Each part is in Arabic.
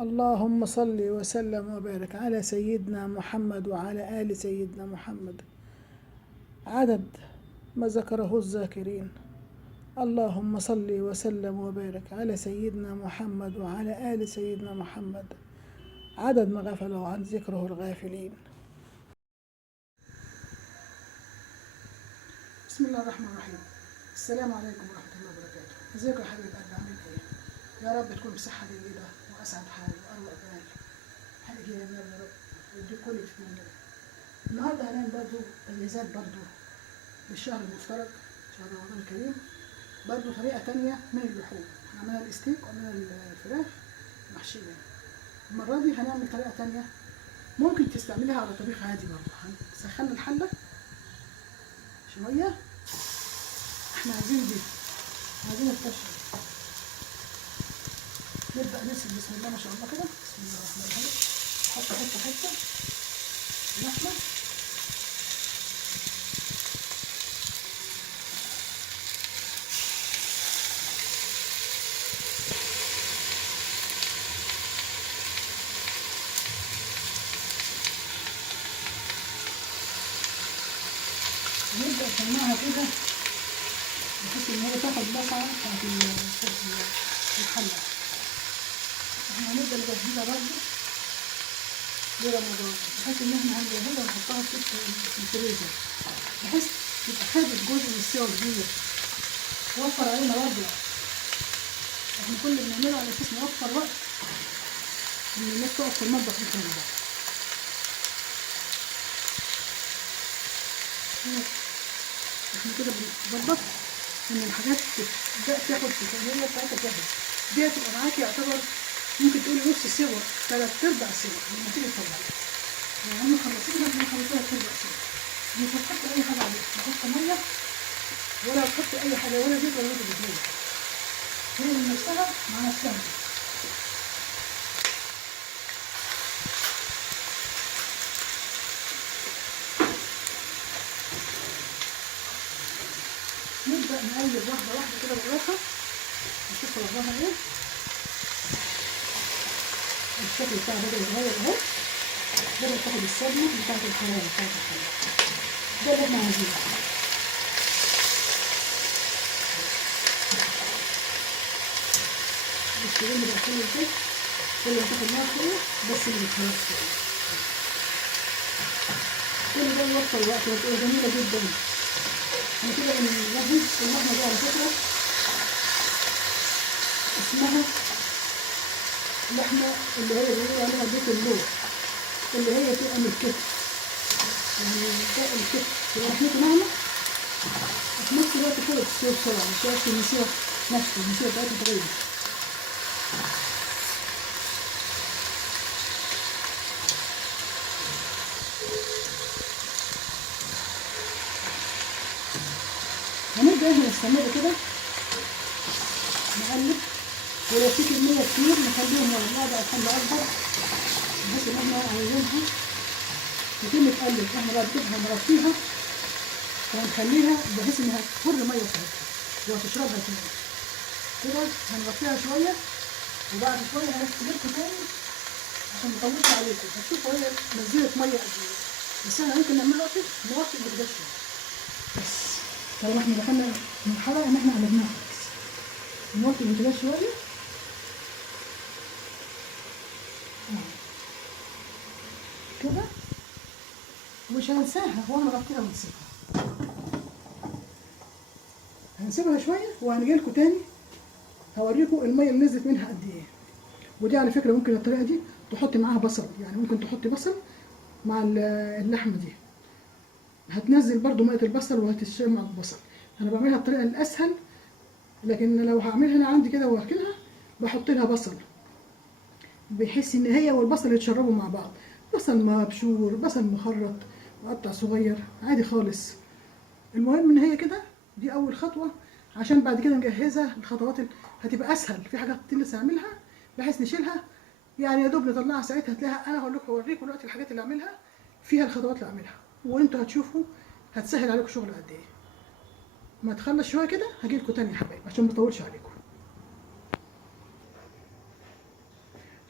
اللهم صل وسلم وبارك على سيدنا محمد وعلى آل سيدنا محمد عدد ما ذكره الذاكرين. اللهم صل وسلم وبارك على سيدنا محمد وعلى آل سيدنا محمد عدد ما غفلوا عن ذكره الغافلين. بسم الله الرحمن الرحيم. السلام عليكم ورحمة الله وبركاته. ازيكم يا حبيب قلبي، عاملين ايه؟ يا رب تكون بصحة جيدة وأسعد حال وأروق بال. حقيقي يا رب ويديك كل اللي تتمناه. النهارده هنعمل برضه تجهيزات برضه للشهر المفترج، شهر رمضان الكريم. برضه طريقة تانية من اللحوم، هنعملها الستيك وعملها الفراخ محشية. المرة دي هنعمل طريقة تانية ممكن تستعملها على طبيخ عادي برضه. هنسخن الحلة شوية، احنا عايزين دي، عايزين الطشة. نبدأ نسلق بسم الله ما شاء الله كده، بسم الله الرحمن الرحيم. نحط حتة حتة لحمة، ونبدأ نسمعها كده بحيث إن هي تاخد لسعة بتاعت الحلة. احنا هنبدأ نجهزها برضه لرمضان، بحيث إن احنا هنجهزها ونحطها في الفريزر بحيث تبقى خدت جزء من السوا كبير، توفر علينا برضه. احنا كل اللي بنعمله على أساس نوفر وقت إن الناس تقف في المطبخ في رمضان. احنا كده بنظبط ان الحاجات تبدا تاخد في التمرينه بتاعتها جاهز. دي هتبقى معاكي يعتبر ممكن تقولي نص سوا، 3/4 سوا لما تيجي تطلعي. يعني مخلصينها بنخلصيها 3/4 سوا. مش هتحطي اي حاجه عليها، لا تحطي ميه ولا تحطي اي حاجه ولا زيت ولا زيت. هي من نفسها مع نفسها. نبدا نقلب واحده واحده كده بالراحه نشوف وضعها ايه. الشكل بتاعها بدأ يتغير اهو، بدأت تاخد الصدمة بتاعت الحرارة بتاعت الحرارة. ده اللي احنا عايزينه. بس اللي بقى حلو ازاي؟ كل ما تاخد نار شوية بس اللي بتخلص شوية. كل ده يوفر الوقت وتبقى جميلة جدا. احنا كده بنجهز اللحمة دي على فكرة اسمها اللحمة اللي هي بيقولوا عليها بيت اللوح، اللي هي تبقى من الكتف، يعني فوق الكتف تبقى لحمته ناعمة وفي نفس الوقت كده تستوي بسرعة، مش وقت النسيوة نفسه، النسيوة بتاعتها طويلة. هنبدأ احنا نستمر كده نقلب، ولو في كمية كتير نخليهم ورا بعض على حلة أكبر بحيث إن احنا عايزينها تتم تقلب. احنا بعد كده هنغطيها وهنخليها بحيث إنها تفر مية بتاعتها وهتشربها تاني. كده هنغطيها شوية وبعد شوية هنقلبكم تاني عشان مطولش عليكم، هتشوفوا هي نزلت مية قد ايه. بس احنا ممكن نعمل وقت نوطي البوتاجاز شوية بس. طالما احنا دخلنا مرحلة إن احنا قلبناها خالص، نوطي البوتاجاز شوية كده ومش هننساها وهنغطيها ونسيبها. هنسيبها شوية وهنجيلكوا تاني هوريكم المية اللي نزلت منها قد ايه. ودي على فكرة ممكن الطريقة دي تحطي معاها بصل، يعني ممكن تحطي بصل مع اللحمة دي، هتنزل برضو مية البصل وهتشرب مع البصل. انا بعملها الطريقة الاسهل، لكن لو هعملها انا عندي كده واكلها بحط لها بصل بحيث ان هي والبصل يتشربوا مع بعض. بصل مبشور، بصل مخرط مقطع صغير عادي خالص. المهم ان هي كده دي اول خطوه، عشان بعد كده نجهزها الخطوات هتبقى اسهل. في حاجات كتير لسه هعملها بحيث نشيلها، يعني يا دوب نطلعها ساعتها هتلاقيها. انا هقول لكم اوريكم دلوقتي الحاجات اللي اعملها فيها الخطوات اللي اعملها وانتوا هتشوفوا هتسهل عليكم شغل قد ايه. ما تخلص شويه كده هجيلكوا تاني يا حبايبي عشان ما اطولش عليكم.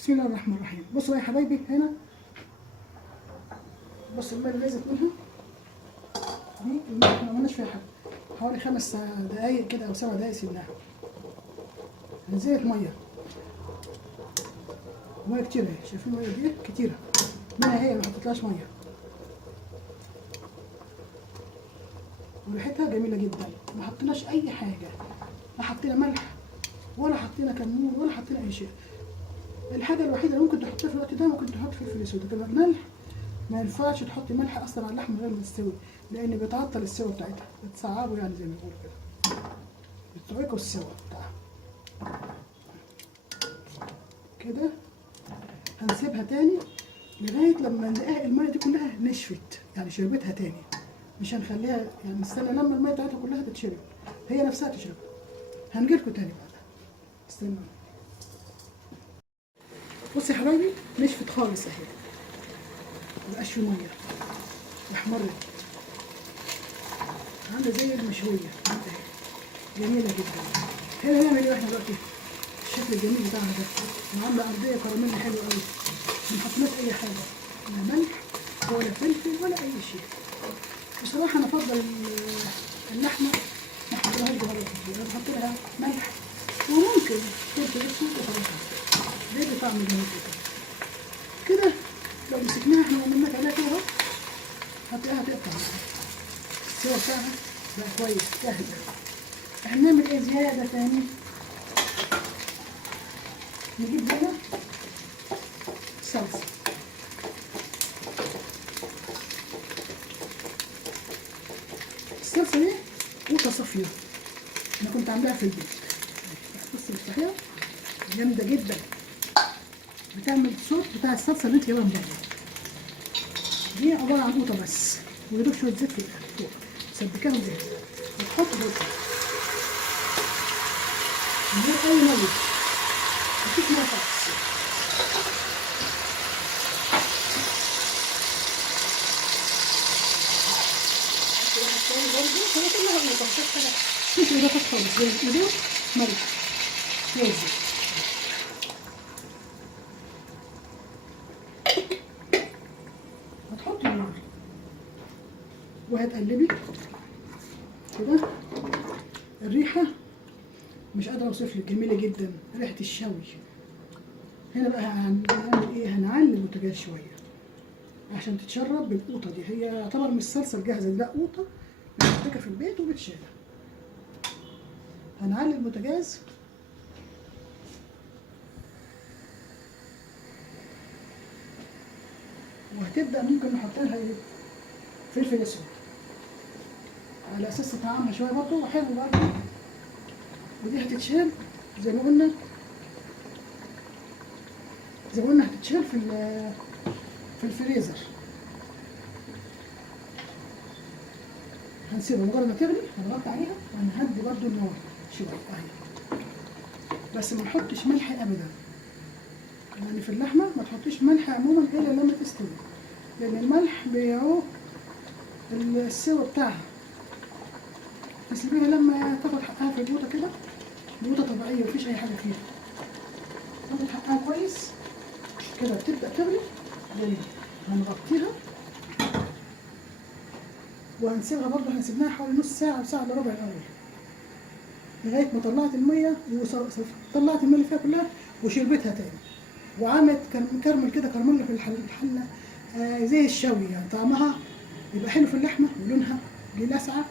بسم الله الرحمن الرحيم. بصوا بقى يا حبايبي هنا، بصوا الماء اللي نزلت منها دي، الماء احنا ما عملناش فيها حاجه، حوالي 5 دقايق كده او 7 دقايق سيبناها. نزلت ميه، ميه كتير اهي، شايفين الميه دي كتيره منها، هي ما حطيتلهاش ميه، وريحتها جميله جدا. ما حطيناش اي حاجه، لا حطينا ملح ولا حطينا كمون ولا حطينا اي شيء. الحاجه الوحيده اللي ممكن تحطها في الوقت ده ممكن تحط فلفل اسود، كده ملح. ما ينفعش تحطي ملح اصلا على اللحمه غير ما تستوي، لان بتعطل السوا بتاعتها، بتصعبه يعني زي ما بيقولوا كده، بتعيقوا السوا بتاعها كده. هنسيبها تاني لغايه لما نلاقيها الميه دي كلها نشفت، يعني شربتها تاني. مش هنخليها يعني نستنى لما الميه بتاعتها كلها تتشرب، هي نفسها تشرب. هنجيلكوا تاني بعدها، استنوا. بصي يا حبايبي، نشفت خالص اهي، مبقاش في ميه، احمرت عامله زي المشويه اهي، جميله جدا. هنا نعمل ايه احنا دلوقتي؟ الشكل الجميل بتاعنا ده، وعامله ارضيه كراميل حلوه قوي، ما حطيناش اي حاجه، لا ملح ولا فلفل ولا اي شيء. بصراحه انا افضل اللحمه ما احطلهاش بهارات كتير، انا بحط لها ملح وممكن فلفل اسود وخلاص، بيدي طعم جميل جدا كده. لو مسكناها احنا وعملنا عليها كده اهو، هتلاقيها تقطع. السوا بتاعها بقى كويس سهل. احنا نعمل ايه زياده تاني؟ نجيب هنا صلصه، الصلصه دي قوطه صافيه، انا كنت عاملاها في البيت. بصي افتحيها، جامده جدا، بتعمل صوت بتاع الصلصه اللي انت جايبها من بره. دي عباره عن قوطه بس، ويدوب شويه زيت في الاخر فوق، تسبكيها وجاهزه، وتحط بصل من غير اي ميه، مفيش ميه خالص. واحد تاني برضه، هي كلها قوطه، مفيش حاجه، مفيش اضافات خالص، زي يدوب ملح شويه زيت. هتحطي النار وهتقلبي كده. الريحه مش قادره اوصف لك، جميله جدا ريحه الشوي. هنا بقى هنعمل ايه؟ هنعلي البوتاجاز شويه عشان تتشرب بالقوطه دي، هي يعتبر مش الصلصه الجاهزه دي، لا قوطه بتحطها في البيت وبتشيلها. هنعلي البوتاجاز وهتبدا ممكن نحط لها ايه؟ فلفل اسود على اساس تطعمها شويه برضه، وحلو برضه. ودي هتتشال زي ما قلنا، هتتشال في الفريزر. هنسيبها مجرد ما تغلي، هنغطي عليها وهنهدي برضه النار شويه اهي. بس ما نحطش ملح ابدا، يعني في اللحمه ما تحطيش ملح عموما الا لما تستوي، لان الملح بيعوق السوا بتاعها. تسيبيها لما تاخد حقها في البوطه كده، بوطه طبيعيه مفيش اي حاجه فيها، تاخد حقها كويس كده، بتبدا تغلي. جميل، هنغطيها وهنسيبها برضه، هنسيبناها حوالي نص ساعه او ساعه الا ربع الاول، لغايه ما طلعت الميه طلعت الميه اللي فيها كلها وشربتها تاني، وعملت كرمل كده، كرمله في الحله زي الشوي، يعني طعمها يبقى حلو في اللحمه ولونها لاسعه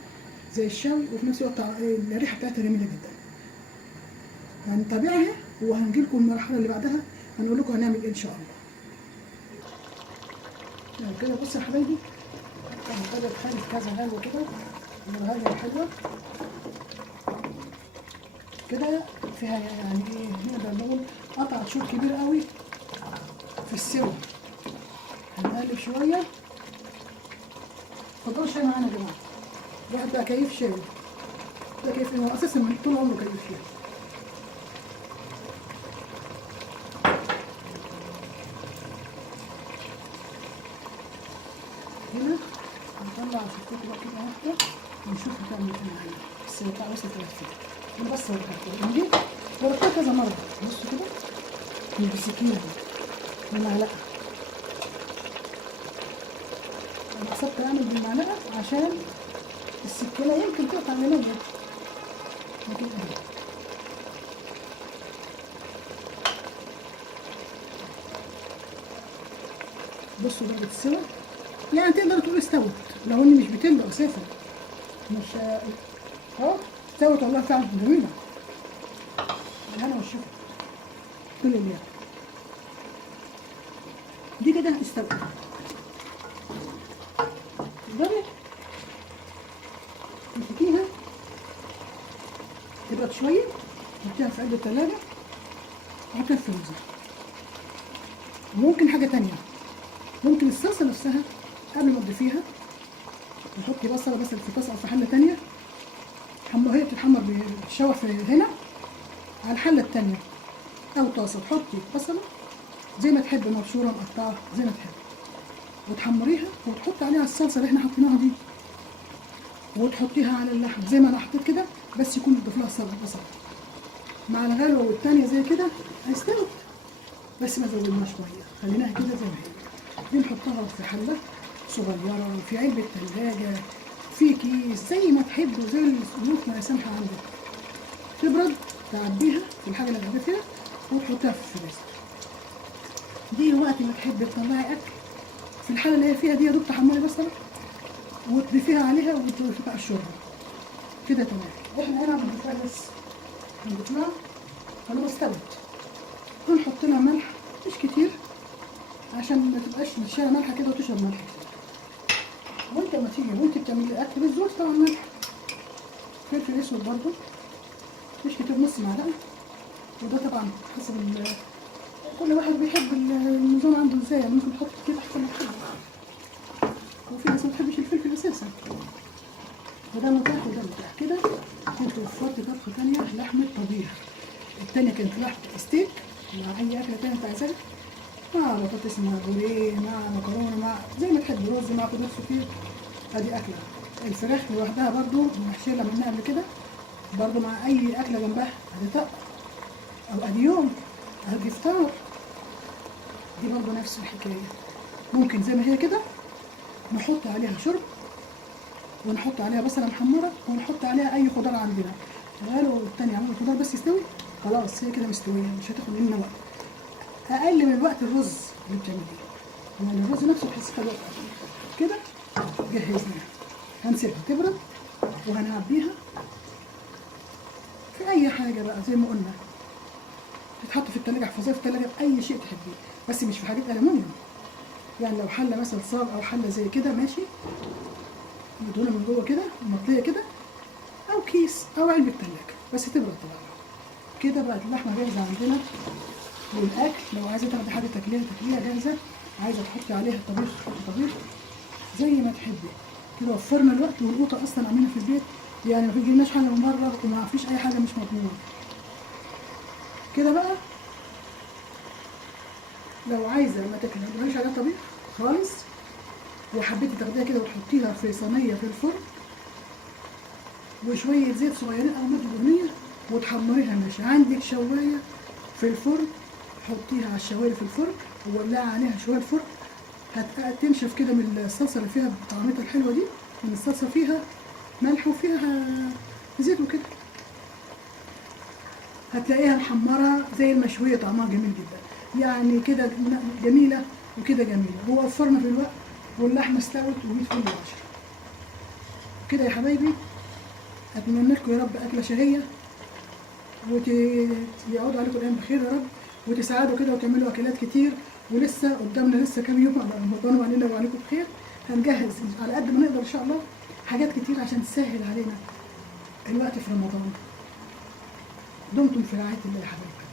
زي الشوي، وفي نفس الوقت الريحه بتاعتها جميله جدا. هنتابعها وهنجيلكم المرحله اللي بعدها، هنقول لكم هنعمل ايه ان شاء الله. يعني كده بصوا يا حبايبي، هنقلب خالي كذا غلوه كده، الغلوه حلوه كده، فيها يعني ايه، نقدر نقول قطعت شوط كبير قوي في السوا. هنقلب شويه. اتفضلوا شاي معانا يا جماعه، الواحد بقى كيف شاي، ده كيف هو اساسا من طول عمره كيف شاي. هنا هنطلع شطته بقى كده واحده ونشوف هتعمل ايه معانا. السوا بتاعها وصلت لفين، انا بس وريتها وريتها كذا مره. بصوا كده بالسكينه دي بمعلقه. انا قصدت اعمل بالمعلقه عشان السكينه يمكن تقطع منها، لكن اهي. بصوا بقى بتستوي، يعني تقدر تقول استوت لو اني مش بتلو اساسا، مش اهو استوت والله فعلا جميله. انا والشفا كل اللي دي كده استوت. تقدري تمسكيها تبقى شويه، تحطيها في قلب التلاجة وحطيها في الفريزر. وممكن حاجه تانيه، ممكن الصلصه نفسها قبل ما تضيفيها تحطي بصله بس في طاسه او في حله تانيه، هي بتتحمر بتتشوح في هنا على الحله التانيه او طاسه، تحطي بصله زي ما تحبي مبشوره مقطعه زي ما تحبي، وتحمريها وتحطي عليها الصلصه اللي احنا حطيناها دي، وتحطيها على اللحم زي ما انا حطيت كده، بس يكون تضيف لها بصل مع الغلوه والتانيه زي كده هيستوت، بس ما زودناش ميه، خليناها كده زي ما هي. دي نحطها في حله صغيره، في علبه ثلاجه، في كيس زي ما تحبوا، زي الظروف ما يسامحها عندك. تبرد تعبيها في الحاجه اللي هتعبي فيها وتحطها في الفريزر. دي وقت ما تحبي تطلعي اكل في الحاله اللي هي فيها دي، يا دوب تحمري بصله وتضيفيها عليها وتضيفي بقى الشوربه كده تمام. احنا هنا بنضيفها بس بنضيفها خلاص استوت، ونحط لها ملح مش كتير عشان ما تبقاش متشاله ملح كده وتشرب ملح كتير. وانت ما تيجي وانت بتعملي الاكل بالزوت طبعا ملح. فلفل اسود برضه مش كتير، نص معلقه، وده طبعا حسب كل واحد بيحب النظام عنده ازاي، يعني ممكن تحط كتير احسن ما تحب، وفي ناس ما بتحبش الفلفل اساسا، وده متاح وده متاح كده. كنت وفرت طبخه تانيه لحمه طبيخ، التانيه كانت لحمه ستيك مع اي اكله تانيه انت عايزاها، مع بطاطس مع بوريه مع مكرونه مع زي ما تحب، رز مع خضار سوتيه، ادي اكله. الفراخ لوحدها برضو محشيه اللي عملناها قبل كده برضو مع اي اكله جنبها، ادي طق او ادي يوم ادي فطار. دي برضو نفس الحكايه، ممكن زي ما هي كده نحط عليها شرب، ونحط عليها بصله محمره، ونحط عليها اي خضار عندنا. غالوا التاني عملوا الخضار بس يستوي خلاص، هي كده مستويه مش هتاخد مننا وقت، اقل من وقت الرز اللي بتعمليه، يعني الرز نفسه تحس فيه وقت كده. جهزناها، هنسيبها تبرد وهنعبيها في اي حاجه بقى زي ما قلنا، تتحط في التلاجة، احفظيها في التلاجة بأي شيء تحبيه، بس مش في حاجات ألمونيوم. يعني لو حلة مثلا صاج أو حلة زي كده ماشي، مدهونة من جوه كده ومطلية كده، أو كيس أو علبة تلاجة بس تبرد طبعا. كده بقت اللحمة جاهزة عندنا للأكل. لو عايزة تاخدي حاجة تاكليها جاهزة، عايزة تحطي عليها طبيخ تحطي طبيخ زي ما تحبي. كده وفرنا الوقت، والقوطة أصلا عاملينها في البيت، يعني ما بيجيلناش حاجة من بره وما فيش أي حاجة مش مضمونة. كده بقى لو عايزه ما تاكلهاش عليها طبيخ خالص، وحبيتي تاخديها كده وتحطيها في صينيه في الفرن وشويه زيت صغيرين او ماده دهنيه وتحمريها ماشي. عندك شوايه في الفرن، حطيها على الشوايه في الفرن وولعي عليها شويه الفرن، هتنشف كده من الصلصه اللي فيها طعمتها الحلوه دي، من الصلصه فيها ملح وفيها زيت وكده، هتلاقيها محمره زي المشويه، طعمها جميل جدا. يعني كده جميله وكده جميله، ووفرنا في الوقت واللحمه استوت و100 فل و10. كده يا حبايبي اتمنى لكم يا رب اكله شهيه، ويعود عليكم الايام بخير يا رب، وتسعدوا كده وتعملوا اكلات كتير. ولسه قدامنا لسه كام يوم على رمضان، وعلينا وعليكم بخير. هنجهز على قد ما نقدر ان شاء الله حاجات كتير عشان تسهل علينا الوقت في رمضان. دمتم في رعايه الله يا حبايبي.